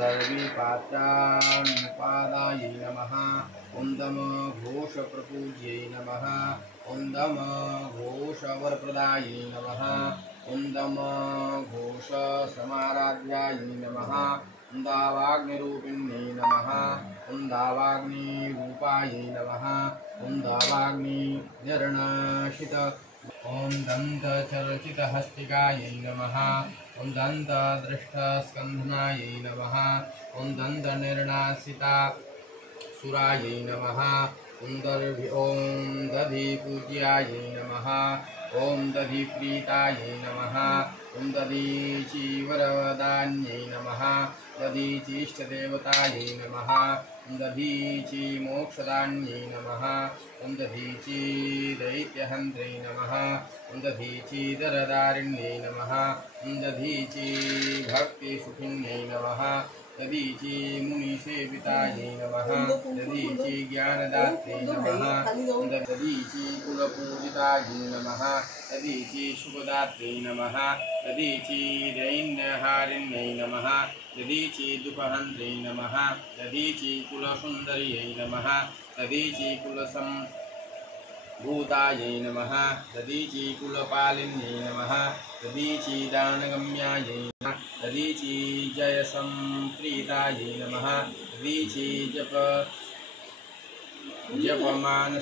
सर्विपात्रानुपादायै नमः। ॐ दम घोषप्रपूज्यै नमः। ॐ दम घोषवरप्रदायै नमः। ॐ दम घोषसमाराध्यायै नमः। ॐ दावाग्निरूपिण्यै नमः। ॐ दावाग्निरूपायै नमः। ॐ दावाग्निनिर्णाशित ॐ दन्तचर्चितहस्तिकायै नमः। ॐ दन्तदृष्टस्कन्धनायै नमः। ॐ दन्तनिर्णासितासुरायै नमः। ॐ दधिपूज्यायै नमः। ॐ दधिप्रीतायै नमः। ॐ दधीचीवरदान्यै नमः। दधीचीष्टदेवतायै नमः। ॐ दधीचीमोक्षदान्यै नमः। ॐ दधीचीदैत्यहन्त्रै नमः। ॐ दधीचीदरदारिण्यै नमः। ॐ दधीचीभक्तिसुखिन्यै नमः। दधीची मुनिसेवितायै नमः। दधीची ज्ञानदात्रै नमः। दधीची कुलपूजितायै नमः। दधीची शुभदात्रै नमः। दधीची दैन्यहारिण्यै नमः। दधीची दुःखहन्त्रै नमः। दधीची कुलसुन्दर्यै नमः। दधीची कुलसम्भूतायै नमः। दधीची कुलपालिन्यै नमः। दधीची दानगम्यायै नमः। दधीची जयसम्प्रीतायै नमः। दधीची जपमान